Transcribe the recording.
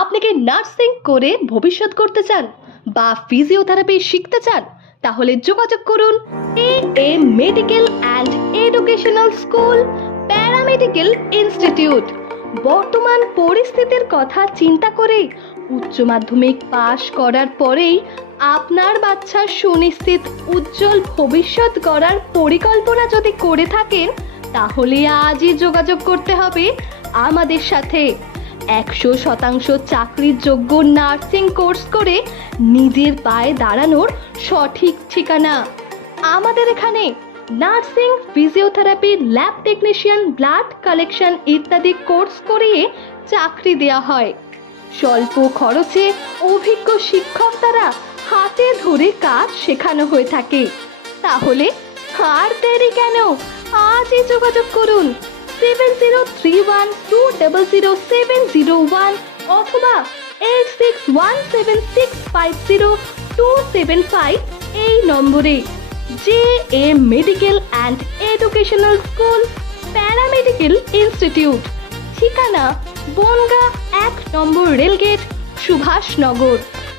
আপনি কি নার্সিং করে ভবিষ্যৎ করতে চান বা ফিজিওথেরাপি শিখতে চান, তাহলে যোগাযোগ করুন A M medical and educational school paramedical institute বর্তমান পরিস্থিতির কথা চিন্তা করে উচ্চ মাধ্যমিক পাশ করার পরেই আপনার বাচ্চার সুনিশ্চিত উজ্জ্বল ভবিষ্যৎ গড়ার পরিকল্পনা যদি করে থাকেন, তাহলে আজই যোগাযোগ করতে হবে আমাদের সাথে। একশো শতাংশ চাকরির যোগ্য নার্সিং কোর্স করে নিজের পায়ে দাঁড়ানোর সঠিক ঠিকানা। আমাদের এখানে nursing, physiotherapy, lab technician, blood collection ইত্যাদি কোর্স করিয়ে চাকরি দেওয়া হয়। স্বল্প খরচে অভিজ্ঞ শিক্ষক দ্বারা হাতে ধরে কাজ শেখানো হয়ে থাকে। তাহলে আর দেরি কেন? আজই যোগাযোগ করুন। Three one two double zero seven zero one অথবা eight six one seven six five zero two seven five এই নম্বরে J M medical and educational school paramedical institute, ঠিকানা বনগা এক নম্বর রেলগেট, সুভাষনগর।